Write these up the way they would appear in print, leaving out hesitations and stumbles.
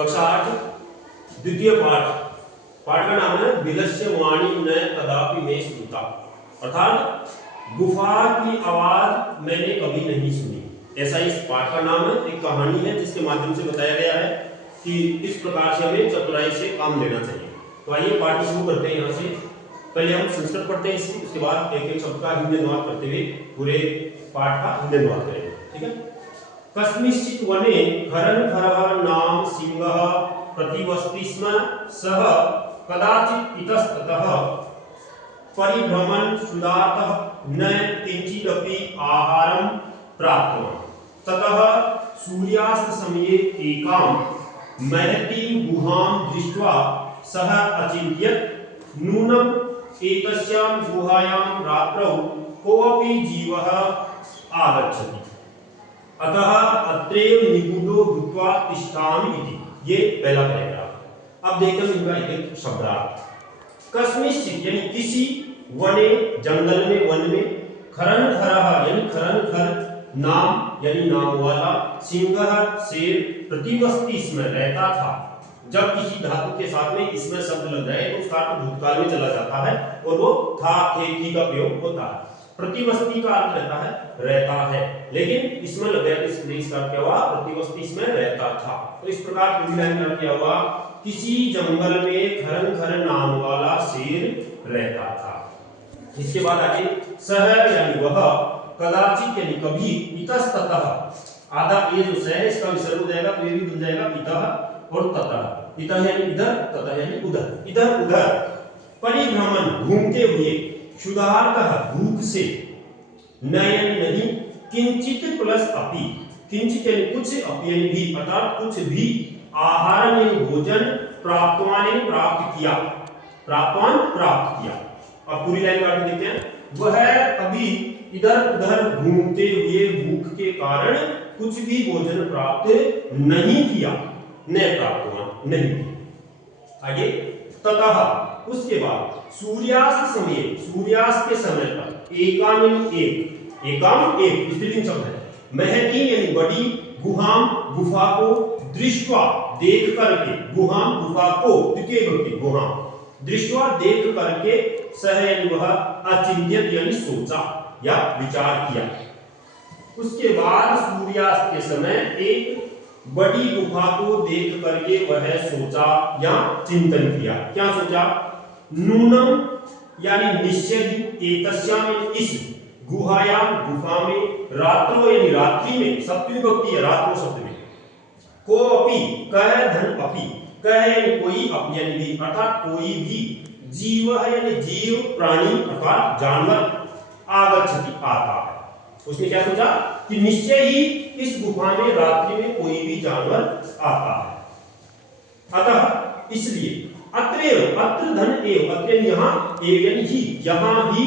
कक्षा 8 द्वितीय पाठ पाठ का नाम है बिलस्य वाणी न कदापि में श्रुता, अर्थात गुफा की आवाज मैंने कभी नहीं सुनी। ऐसा इस पाठ का नाम है। एक कहानी है जिसके माध्यम से बताया गया है कि इस प्रकार से हमें चतुराई से काम लेना चाहिए। तो आइए पाठ शुरू करते हैं। यहाँ से पहले हम संस्कृत पढ़ते हैं इसकी, उसके बाद एक एक शब्द का हिंदी अनुवाद करते हुए पूरे पाठ का हिंदी अनुवाद करेंगे। ठीक है। कस्मिंश्चित् वने खरं नाम सिंहः प्रतिवसति स्म। सः कदाचित् इतस्ततः परिभ्रमन् क्षुधार्तः न किंचिदपि आहारं प्राप्तवान्। ततः सूर्यास्त समये एकां महतीं गुहां दृष्ट्वा सः अचिन्तयत् नूनं एतस्यां गुहायां रात्रौ कोऽपि जीवः आगच्छति, अतः अत्रैव निगूढो भूत्वा तिष्ठामि इति। ये पहला पैराग्राफ। अब देखते हैं इनका एक एक शब्दार्थ। कस्मिंश्चित् यानी किसी, वने जंगल में, वन में, खरं खरः यानी खरं खर नाम यानी नाम वाला, सिंहः शेर, प्रतिवसति स्म रहता था। जब किसी धातु के साथ में इसमें शब्द लग जाए तो उसका अर्थ भूतकाल में चला जाता है और वो था थे की का प्रयोग होता है। प्रतिवसति का अर्थ रहता है रहता है, लेकिन इसमें लग गया तो इसका अर्थ क्या हुआ? प्रतिवसति इसमें रहता था। तो इस प्रकार पूरी लाइन का क्या हुआ? किसी जंगल में खरं खर नाम वाला शेर रहता था। इसके बाद आगे सह यानी वह, कदाचित यानी कभी, इतस्ततः आधा ये जो सह इसका विसर्ग हो जाएगा तो ये भी बन जाएगा इतः और ततः। इतः यानी इधर, ततः यानी उधर, इधर उधर, परिभ्रमण घूमते हुए, क्षुधार्तः भूख से, न यानी नहीं, किंचित प्लस अपि, किंचित यानी कुछ, अपि यानी भी, अर्थात कुछ भी, आहार यानी भोजन, प्राप्तवान यानी प्राप्त किया, प्राप्तवान प्राप्त किया। अब पूरी लाइन काट देते हैं। वह कभी इधर उधर घूमते हुए भूख के कारण कुछ भी भोजन प्राप्त नहीं किया, न प्राप्तवान नहीं। आगे ततः उसके बाद सूर्यास्त समय, सूर्यास्त के समय पर, एकाम एक, एकाम एक स्त्रीलिंग शब्द है, महती यानी बड़ी, गुहाम गुफा को, दृष्टवा देख करके, गुहाम गुफा को, द्वितीय विभक्ति गुहाम, दृष्टवा देख करके, सह यानी वह, अचिंत्यत यानी सोचा या विचार किया। उसके बाद सूर्यास्त के समय एक बड़ी गुफा को देख करके वह सोचा या चिंतन किया। क्या सोचा? नूनम यानी निश्चय ही, एतस्याम इस, गुहायाम गुफा में, रात्रो यानी रात्रि में, सप्तमी विभक्ति है रात्रो शब्द में, को अपि कह धन अपि, कह यानी कोई, अपि यानी भी, अर्थात कोई भी, जीव यानी जीव प्राणी अर्थात जानवर, आगच्छति आता है। उसने क्या सोचा कि निश्चय ही इस गुफा में रात्रि में कोई भी जानवर आता है। अतः इसलिए, अत्रैव अत्र धन एव, अत्र यहाँ, एव यानी ही, यहाँ ही,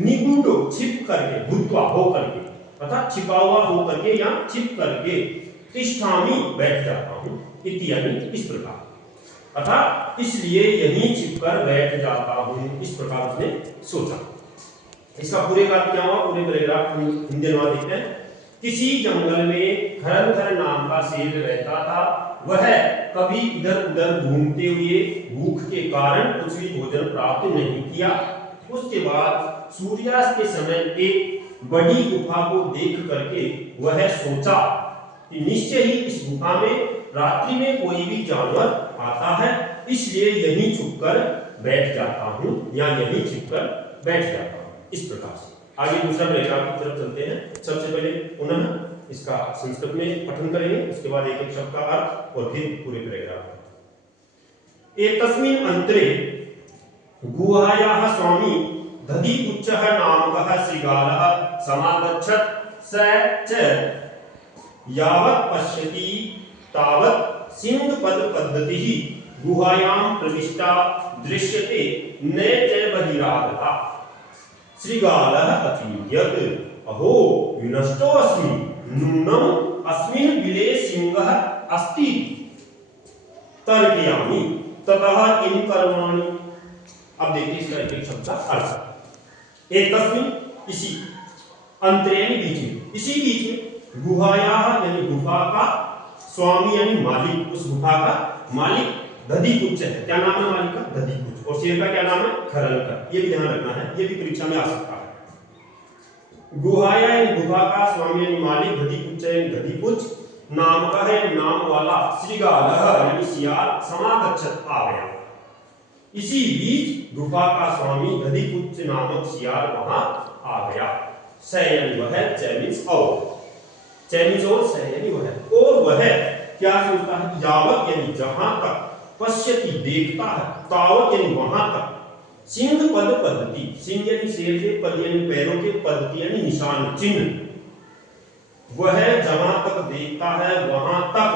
निगूढ़ो छिप करके, भूत्वा हो करके, अर्थात छिपा हुआ हो करके या छिप करके, तिष्ठामि बैठ जाता हूँ, इति यानी इस प्रकार, अर्थात इसलिए यहीं छिपकर बैठ जाता हूँ, इस प्रकार उसने सोचा। इसका पूरे का क्या हुआ? पूरे पैराग्राफ हिंदी अनुवाद देखते हैं। किसी जंगल में खरं खर नाम का शेर रहता था। वह कभी इधर उधर घूमते हुए भूख के कारण कुछ भी भोजन प्राप्त नहीं किया। उसके बाद सूर्यास्त के समय एक बड़ी गुफा को देख करके वह सोचा कि निश्चय ही इस गुफा में रात्रि में कोई भी जानवर आता है, इसलिए यहीं छुपकर बैठ जाता हूँ या यहीं छिपकर बैठ जाता हूँ। इस प्रकार से आगे दूसरा पैराग्राफ की तरफ चलते हैं। सबसे पहले पुनः इसका संस्कृत में पठन करेंगे, उसके बाद एक एक शब्द का अर्थ और फिर पूरे पैराग्राफ। एतस्मिन् अंतरे गुहायाः स्वामी दधि उच्चः नामकः श्रीगालः समागच्छत्। स च यावत् पश्यति तावत् सिंहपद पद्धतिः गुहायां प्रविष्टा दृश्यते, न च बहिरागता। श्रीगालः अचिन्त्यत्, अहो विनष्टोऽस्मि, नूनम् अस्मिन् बिले सिंहः अस्ति, तर्कयामि, ततः इन कर्माणि। अब देखिए इसका एक एक शब्द का अर्थ। एक तस्मिन् इसी, अंतरे यानी बीच में, इसी बीच में, गुहायाः यानी गुफा का, स्वामी यानी मालिक, उस गुफा का मालिक दधिपुच्च है। क्या नाम है मालिक का? दधिपुच्च। और शेर का क्या नाम है? खरलकर। ये भी ध्यान रखना है, ये भी परीक्षा में आ सकता है। गुहाया यानी गुफा का, स्वामी यानी मालिक, दधिपुच्च यानी दधिपुच्च, नाम का है नाम वाला, श्रीगालः यानी सियार, समागच्छत् आ गया। इसी बीच गुफा का स्वामी दधिपुच्च नामक सियार वहां आ गया। स यानी वह, च मींस और, च मींस और, स यानी वह। और वह क्या सोचता है? यावत यानी जहां तक, पश्यति देखता है, तावत यानी वहां तक, सिंह पद पद्धति, सिंह यानी शेर के, पद यानी पैरों के, पद्धति यानी निशान चिन्ह, वह जहां तक देखता है वहां तक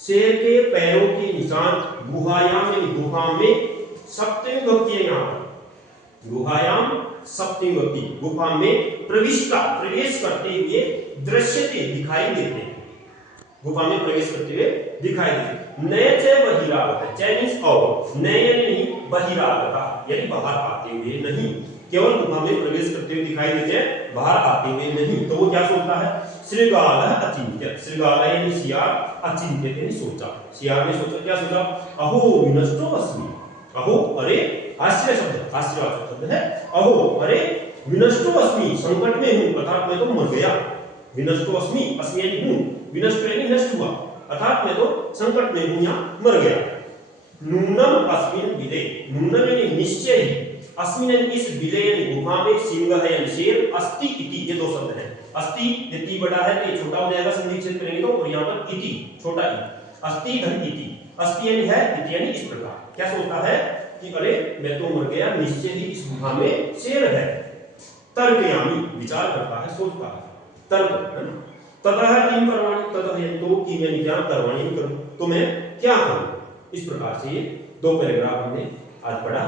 शेर के पैरों के निशान, गुहायाम यानी गुफा में, सप्तमी विभक्ति है यहाँ पर, गुहायाम सप्तमी विभक्ति, गुफा में प्रविष्टा प्रवेश करते हुए, दृश्यते दिखाई देते हैं, गुफा में प्रवेश करते हुए दिखाई देते। नय च बहिरागतः, च मींस और, नय यानी नहीं, बहिरागतः यानी बाहर आते हुए नहीं, केवल गुफा में प्रवेश करते हुए दिखाई देते हैं, बाहर आते हुए नहीं। तो वो क्या सोचता है? श्रीगालः अचिंत्य, श्रीगालः यानी सियार, अचिंत्य यानी सोचा, सियार ने सोचा, क्या सोचा? अहो विनष्टो अस्मि, अहो अरे, आश्चर्य शब्द, आश्चर्यवाचक शब्द है, अहो अरे, विनष्टो अस्मि, संकट में हूं, अर्थात मैं तो मर गया। विनष्टो अस्मि, अस्मि यानी हूं, विनष्ट यानी नष्ट हुआ, अर्थात मैं तो संकट में हूं या मर गया। नूनम अस्मिन् बिले, नूनम यानी निश्चय ही, अस्मिन् यानी इस, बिले यानी गुफा में, सिंह है यानी शेर, अस्ति इति, ये दो शब्द हैं। अस्ति ये ती बड़ा है तो ये छोटा हो जाएगा, संधि छेद करेंगे तो, और यहाँ पर इति छोटा ई, अस्ति धन इति, अस्ति यानी है, इति यानी इस प्रकार। क्या सोचता है कि अरे मैं तो मर गया, निश्चय ही इस गुफा में शेर है। तर्कयामी विचार करता है, सोचता है, तर्क है ना। ततः किम कर्माणि, ततः यानी तो, किम यानी क्या, कर्माणि करूं, तो मैं क्या करूं। इस प्रकार से ये दो पैराग्राफ हमने आज पढ़ा।